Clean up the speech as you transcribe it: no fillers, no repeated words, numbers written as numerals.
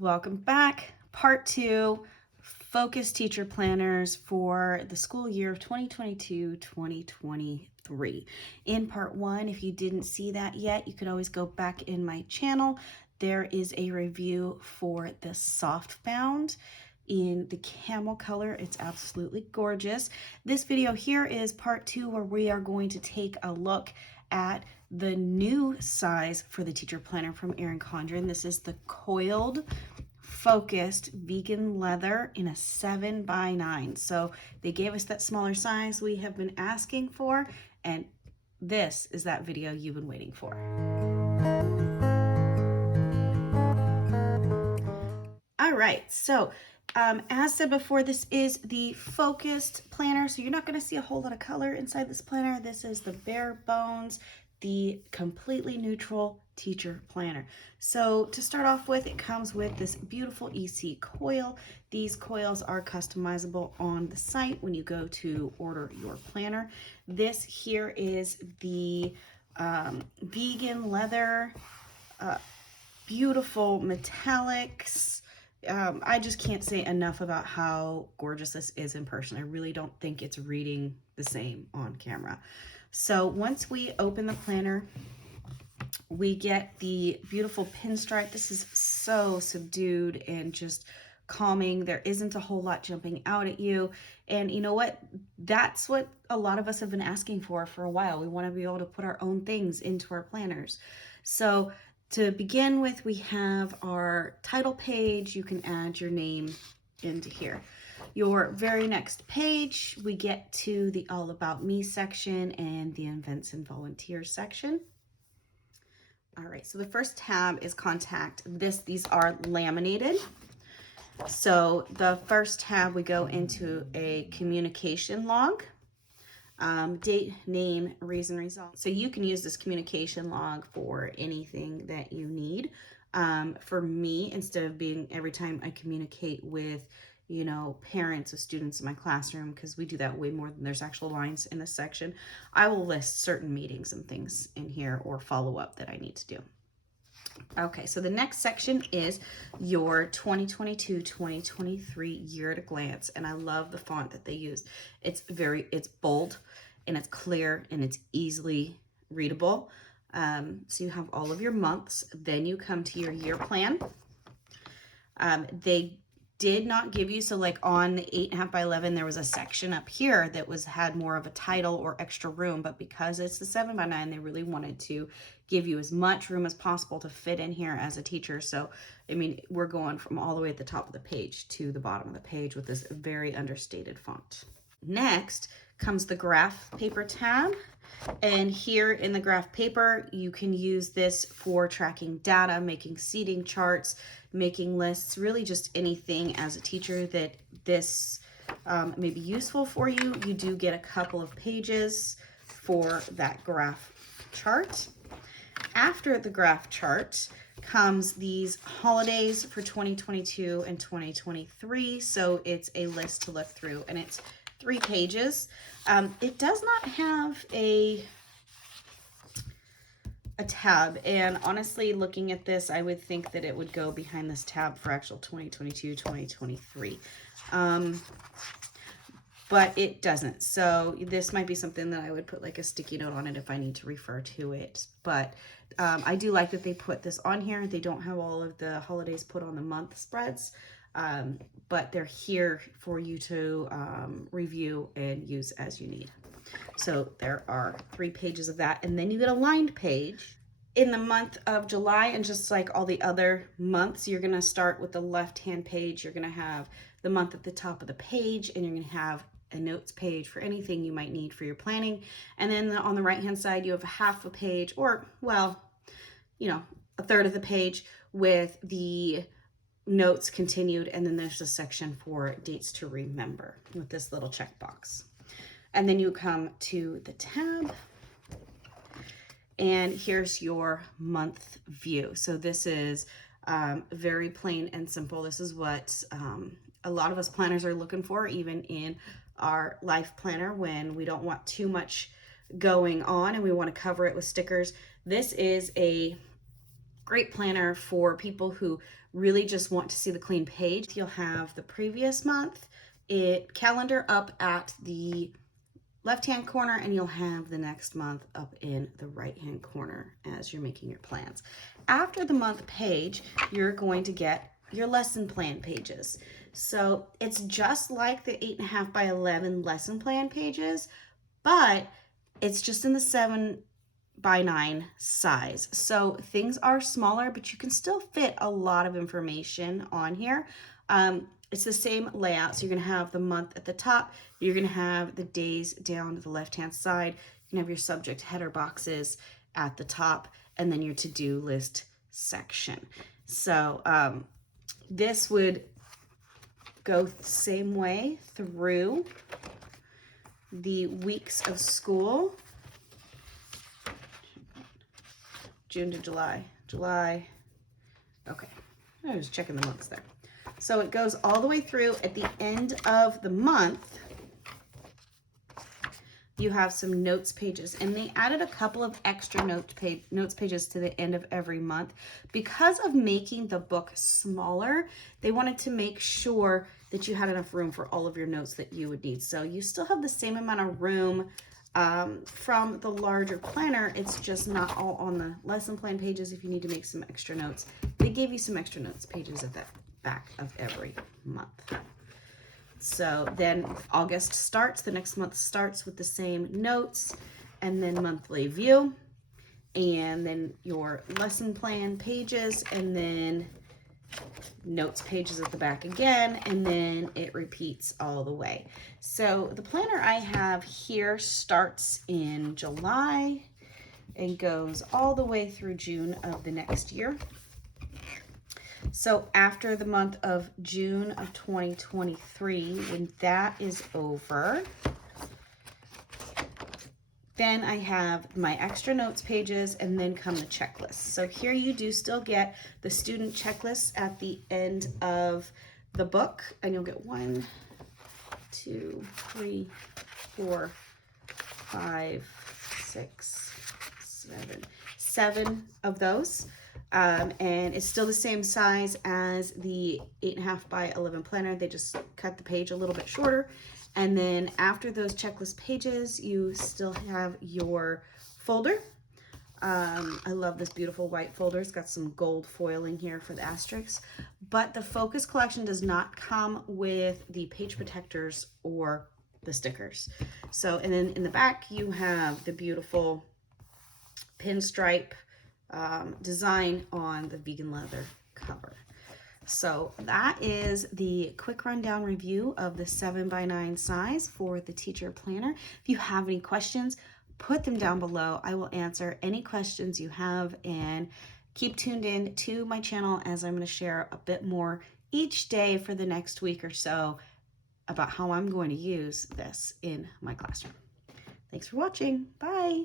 Welcome back. Part 2, Focus Teacher Planners for the school year of 2022-2023. In Part 1, if you didn't see that yet, you could always go back in my channel. There is a review for the softbound in the camel color. It's absolutely gorgeous. This video here is Part 2, where we are going to take a look at the new size for the teacher planner from Erin Condren. This is the coiled focused vegan leather in a 7x9. So they gave us that smaller size we have been asking for, and this is that video you've been waiting for. All right, so as said before, this is the focused planner, so you're not going to see a whole lot of color inside this planner. This is the bare bones, the completely neutral teacher planner. So to start off with, it comes with this beautiful EC coil. These coils are customizable on the site when you go to order your planner. This here is the vegan leather, beautiful metallics. I just can't say enough about how gorgeous this is in person. I really don't think it's reading the same on camera. So once we open the planner, we get the beautiful pinstripe. This is so subdued and just calming. There isn't a whole lot jumping out at you. And you know what? That's what a lot of us have been asking for a while. We want to be able to put our own things into our planners. So to begin with, we have our title page. You can add your name into here. Your very next page, we get to the All About Me section and the Events and Volunteers section. All right, so the first tab is Contact. These are laminated. So the first tab, we go into a communication log. Date, name, reason, result. So you can use this communication log for anything that you need. For me, instead of being every time I communicate with, parents of students in my classroom, because we do that way more than there's actual lines in this section, I will list certain meetings and things in here or follow up that I need to do. Okay, so the next section is your 2022-2023 year at a glance, and I love the font that they use. It's bold and it's clear and it's easily readable. So you have all of your months. Then you come to your year plan. They did not give you, so like on the 8.5 by 11, there was a section up here that had more of a title or extra room, but because it's the 7x9, they really wanted to give you as much room as possible to fit in here as a teacher. So, I mean, we're going from all the way at the top of the page to the bottom of the page with this very understated font. Next comes the graph paper tab. And here in the graph paper, you can use this for tracking data, making seating charts, making lists, really just anything as a teacher that this may be useful for you. You do get a couple of pages for that graph chart. After the graph chart comes these holidays for 2022 and 2023. So it's a list to look through, and it's 3 pages. It does not have a tab, and honestly, looking at this, I would think that it would go behind this tab for actual 2022-2023. But it doesn't. So this might be something that I would put like a sticky note on it if I need to refer to it. But I do like that they put this on here. They don't have all of the holidays put on the month spreads, but they're here for you to review and use as you need. So there are 3 pages of that. And then you get a lined page. In the month of July, and just like all the other months, you're going to start with the left-hand page. You're going to have the month at the top of the page, and you're going to have a notes page for anything you might need for your planning. And then on the right-hand side, you have half a page, or, well, a third of the page with the notes continued, and then there's a section for dates to remember with this little checkbox. And then you come to the tab, and here's your month view. So this is very plain and simple. This is what a lot of us planners are looking for, even in our life planner, when we don't want too much going on and we want to cover it with stickers. This is a Great planner for people who really just want to see the clean page. You'll have the previous month calendar up at the left-hand corner, and you'll have the next month up in the right-hand corner as you're making your plans. After the month page, you're going to get your lesson plan pages. So it's just like the 8.5 by 11 lesson plan pages, but it's just in the 7 by 9 size. So things are smaller, but you can still fit a lot of information on here. It's the same layout. So you're going to have the month at the top. You're going to have the days down to the left-hand side. You can have your subject header boxes at the top, and then your to-do list section. So this would go the same way through the weeks of school. June to July. Okay, I was checking the months there. So it goes all the way through. At the end of the month, you have some notes pages, and they added a couple of extra notes pages to the end of every month. Because of making the book smaller, they wanted to make sure that you had enough room for all of your notes that you would need. So you still have the same amount of room from the larger planner. It's just not all on the lesson plan pages. If you need to make some extra notes, they gave you some extra notes pages at the back of every month. So then August starts, the next month starts with the same notes, and then monthly view, and then your lesson plan pages, and then notes pages at the back again, and then it repeats all the way. So the planner I have here starts in July and goes all the way through June of the next year. So after the month of June of 2023, when that is over, then I have my extra notes pages, and then come the checklists. So here you do still get the student checklists at the end of the book, and you'll get 1, 2, 3, 4, 5, 6, 7 of those. And it's still the same size as the 8.5 by 11 planner. They just cut the page a little bit shorter. And then after those checklist pages, you still have your folder. I love this beautiful white folder. It's got some gold foiling here for the asterisks. But the Focus collection does not come with the page protectors or the stickers. So, and then in the back, you have the beautiful pinstripe design on the vegan leather cover. So that is the quick rundown review of the 7 by 9 size for the teacher planner. If you have any questions, put them down below. I will answer any questions you have, and keep tuned in to my channel as I'm going to share a bit more each day for the next week or so about how I'm going to use this in my classroom. Thanks for watching. Bye.